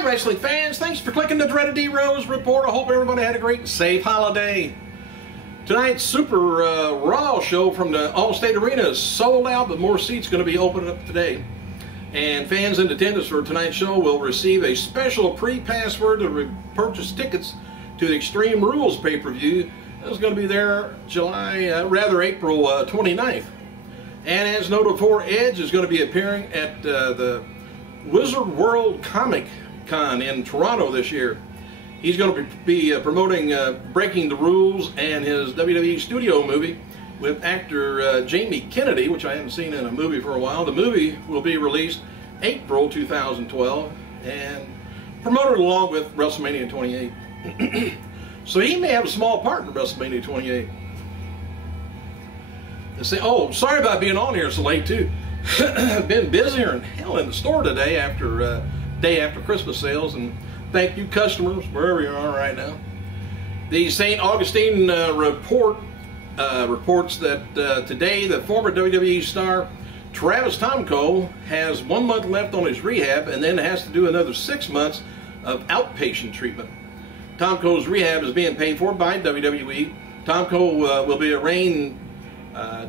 Hi, wrestling fans. Thanks for clicking the dreaded D-Rose Report. I hope everybody had a great and safe holiday. Tonight's Super Raw show from the All-State Arena is sold out, but more seats are going to be opening up today. And fans in attendance for tonight's show will receive a special pre-password to purchase tickets to the Extreme Rules pay-per-view. That's going to be there April 29th. And as noted before, Edge is going to be appearing at the Wizard World Comic Con in Toronto this year. He's going to be promoting Breaking the Rules and his WWE studio movie with actor Jamie Kennedy, which I haven't seen in a movie for a while. The movie will be released April 2012 and promoted along with WrestleMania 28. So he may have a small part in WrestleMania 28. And say, oh, sorry about being on here so late too. I've been busier than hell in the store today after day after Christmas sales, and thank you customers wherever you are right now. The St. Augustine reports that today the former WWE star Travis Tomko has 1 month left on his rehab and then has to do another 6 months of outpatient treatment. Tomko's rehab is being paid for by WWE. Tomko will be arraigned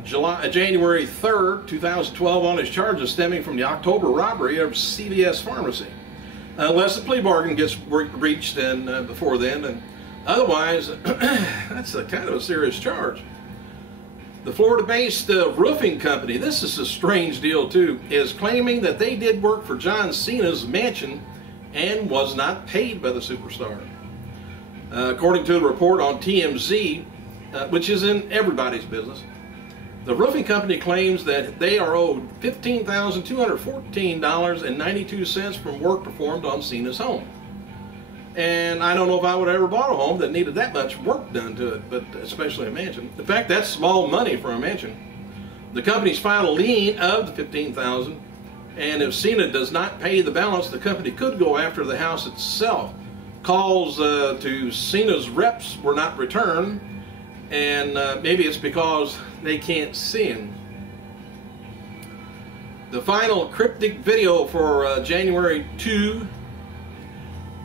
January 3rd, 2012 on his charges stemming from the October robbery of CVS Pharmacy. Unless the plea bargain gets reached before then, and otherwise, that's kind of a serious charge. The Florida-based roofing company, this is a strange deal too, is claiming that they did work for John Cena's mansion and was not paid by the superstar. According to a report on TMZ, which is in everybody's business, the roofing company claims that they are owed $15,214.92 from work performed on Cena's home. And I don't know if I would have ever bought a home that needed that much work done to it, but especially a mansion. In fact, that's small money for a mansion. The company's filed a lien of the $15,000, and if Cena does not pay the balance, the company could go after the house itself. Calls to Cena's reps were not returned, and maybe it's because they can't see him. The final cryptic video for January 2,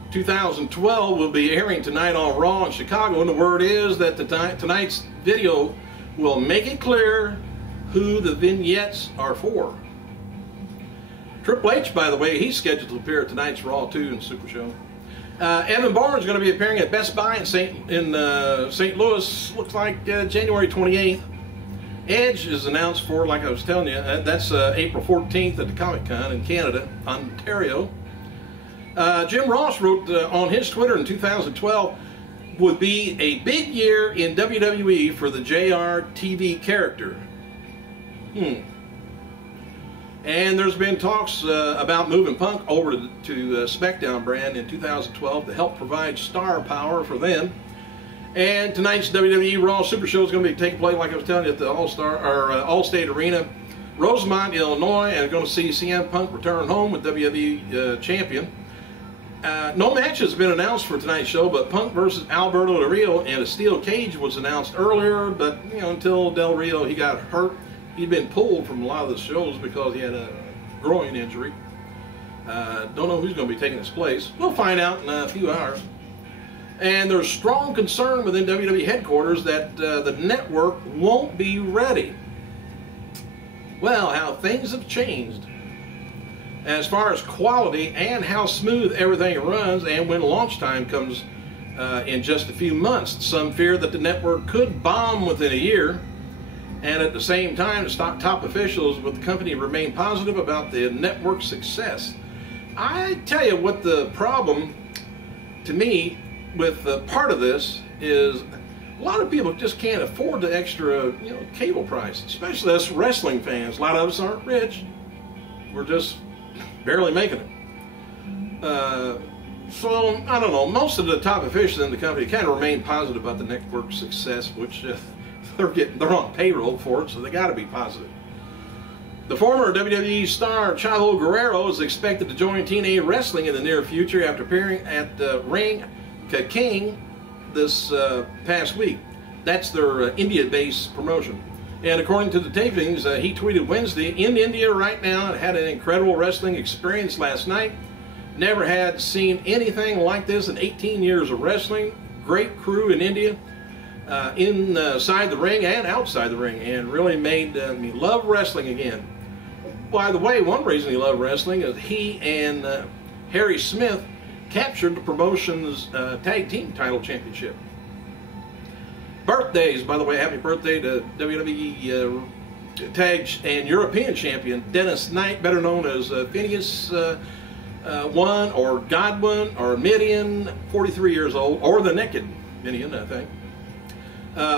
2012 will be airing tonight on Raw in Chicago, and the word is that tonight's video will make it clear who the vignettes are for. Triple H, by the way, he's scheduled to appear at tonight's Raw 2 and Super Show. Evan Barnes is going to be appearing at Best Buy in St. Louis, looks like January 28th. Edge is announced for, like I was telling you, that's April 14th at the Comic Con in Canada, Ontario. Jim Ross wrote on his Twitter in 2012 would be a big year in WWE for the JR TV character. And there's been talks about moving Punk over to SmackDown brand in 2012 to help provide star power for them. And tonight's WWE Raw Super Show is going to be taking place, like I was telling you, at the All-State Arena, Rosemont, Illinois, and going to see CM Punk return home with WWE Champion. No match has been announced for tonight's show, but Punk versus Alberto Del Rio and a steel cage was announced earlier, but until Del Rio he got hurt. He'd been pulled from a lot of the shows because he had a groin injury. Don't know who's going to be taking his place. We'll find out in a few hours. And there's strong concern within WWE headquarters that the network won't be ready. Well, how things have changed as far as quality and how smooth everything runs, and when launch time comes in just a few months. Some fear that the network could bomb within a year. And at the same time, the top officials with the company remain positive about the network's success. I tell you what the problem, to me, with part of this is a lot of people just can't afford the extra, cable price, especially us wrestling fans. A lot of us aren't rich. We're just barely making it. So, I don't know, most of the top officials in the company kind of remain positive about the network's success, which they're on payroll for it, so they got to be positive. The former WWE star Chavo Guerrero is expected to join TNA Wrestling in the near future after appearing at Ring King this past week. That's their India-based promotion. And according to the tapings, he tweeted Wednesday, in India right now, and had an incredible wrestling experience last night. Never had seen anything like this in 18 years of wrestling. Great crew in India, inside the ring and outside the ring, and really made me love wrestling again. By the way, one reason he loved wrestling is he and Harry Smith captured the promotion's tag team title championship. Birthdays, by the way, happy birthday to WWE Tag and European Champion Dennis Knight, better known as Phineas One or Godwin or Midian, 43 years old, or the Naked Midian, I think.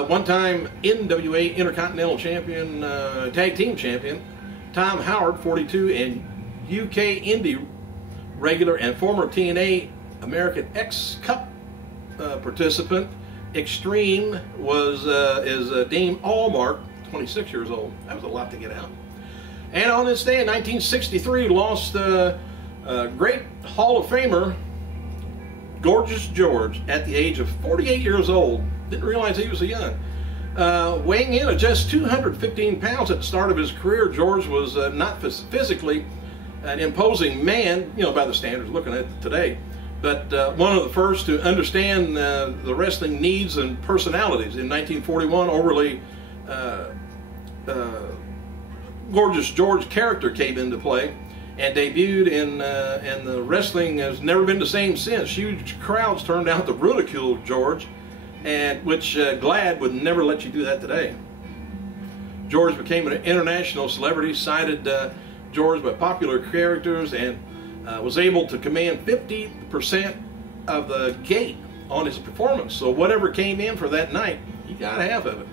One time NWA Intercontinental Champion, Tag Team Champion Tom Howard, 42, and UK Indie regular and former TNA American X Cup participant Extreme is Dame Allmark, 26 years old. That was a lot to get out. And on this day in 1963, lost great Hall of Famer Gorgeous George at the age of 48 years old. Didn't realize he was so young. Weighing in at just 215 pounds at the start of his career, George was not physically an imposing man, you know, by the standards looking at it today, but one of the first to understand the wrestling needs and personalities. In 1941, overly Gorgeous George character came into play and debuted and the wrestling has never been the same since. Huge crowds turned out to ridicule George, and which Glad would never let you do that today. George became an international celebrity, cited George by popular characters, and was able to command 50% of the gate on his performance. So whatever came in for that night, he got half of it.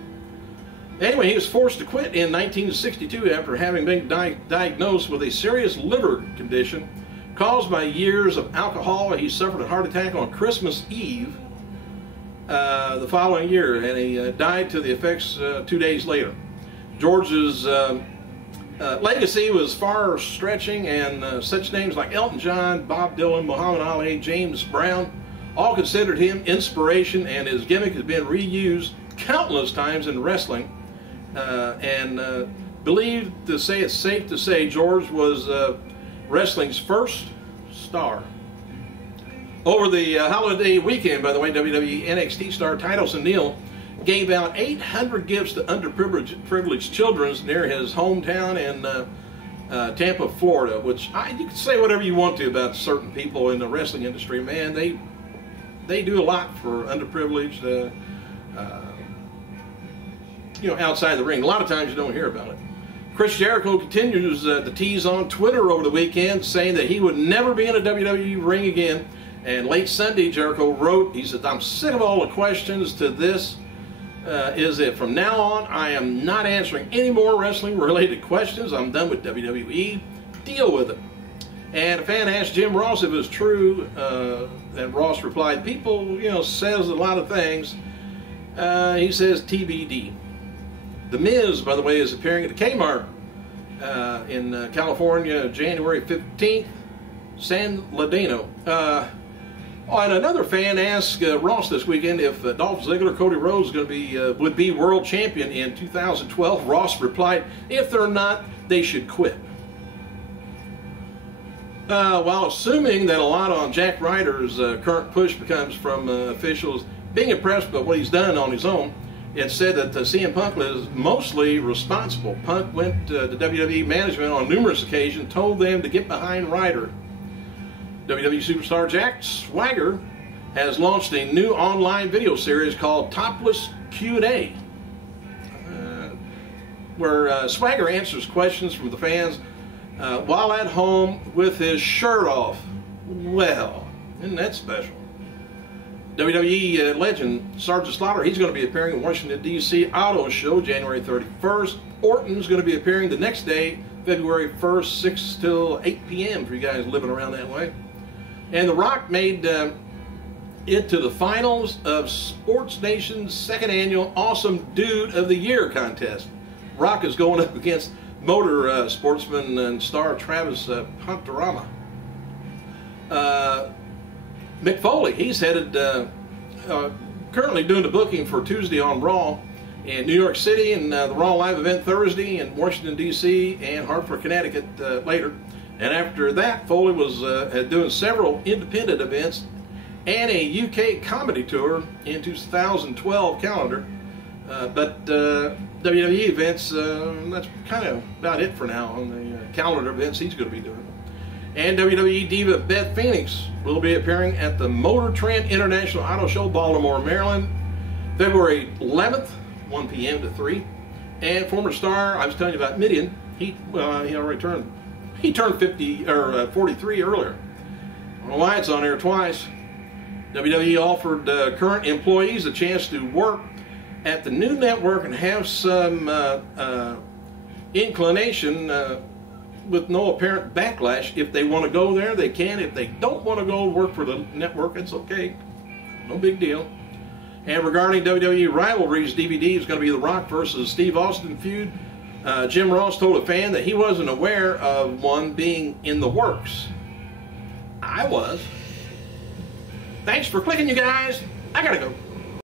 Anyway, he was forced to quit in 1962 after having been diagnosed with a serious liver condition caused by years of alcohol. He suffered a heart attack on Christmas Eve the following year, and he died to the effects 2 days later. George's legacy was far-stretching, and such names like Elton John, Bob Dylan, Muhammad Ali, James Brown all considered him inspiration, and his gimmick has been reused countless times in wrestling. Believed to say it's safe to say George was wrestling's first star. Over the holiday weekend, by the way, WWE NXT star Titus O'Neil gave out 800 gifts to underprivileged children near his hometown in Tampa, Florida, which you can say whatever you want to about certain people in the wrestling industry. Man, they do a lot for underprivileged, you know, outside the ring. A lot of times you don't hear about it. Chris Jericho continues to tease on Twitter over the weekend, saying that he would never be in a WWE ring again. And late Sunday, Jericho wrote, he said, "I'm sick of all the questions to this. Is it from now on, I am not answering any more wrestling-related questions. I'm done with WWE. Deal with it." And a fan asked Jim Ross if it was true, and Ross replied, "People, you know, says a lot of things." He says TBD. The Miz, by the way, is appearing at the Kmart in California, January 15th, San Ladino. And another fan asked Ross this weekend if Dolph Ziggler, Cody Rhodes, would be world champion in 2012. Ross replied, "If they're not, they should quit." While assuming that a lot on Jack Ryder's current push becomes from officials being impressed by what he's done on his own, it said that CM Punk is mostly responsible. Punk went to WWE management on numerous occasions, told them to get behind Ryder. WWE superstar Jack Swagger has launched a new online video series called Topless Q&A, where Swagger answers questions from the fans while at home with his shirt off. Well, isn't that special? WWE legend Sergeant Slaughter, he's going to be appearing in Washington, D.C. Auto Show January 31st. Orton's going to be appearing the next day, February 1st, 6 till 8 p.m. for you guys living around that way. And The Rock made it to the finals of Sports Nation's second annual Awesome Dude of the Year contest. Rock is going up against motor sportsman and star Travis Pontarama. Mick Foley, he's headed, currently doing the booking for Tuesday on Raw in New York City, and the Raw live event Thursday in Washington, D.C. and Hartford, Connecticut later. And after that, Foley was doing several independent events and a UK comedy tour in 2012 calendar. But WWE events, that's kind of about it for now on the calendar events he's going to be doing. And WWE diva Beth Phoenix will be appearing at the Motor Trend International Auto Show, Baltimore, Maryland, February 11th, 1 p.m. to 3. And former star, I was telling you about Midian, he already turned 43 earlier. I don't know why it's on there twice. WWE offered current employees a chance to work at the new network and have some inclination with no apparent backlash. If they want to go there, they can. If they don't want to go work for the network, it's okay. No big deal. And regarding WWE Rivalries DVD, it's going to be The Rock versus Steve Austin feud. Jim Ross told a fan that he wasn't aware of one being in the works. I was. Thanks for clicking, you guys. I gotta go.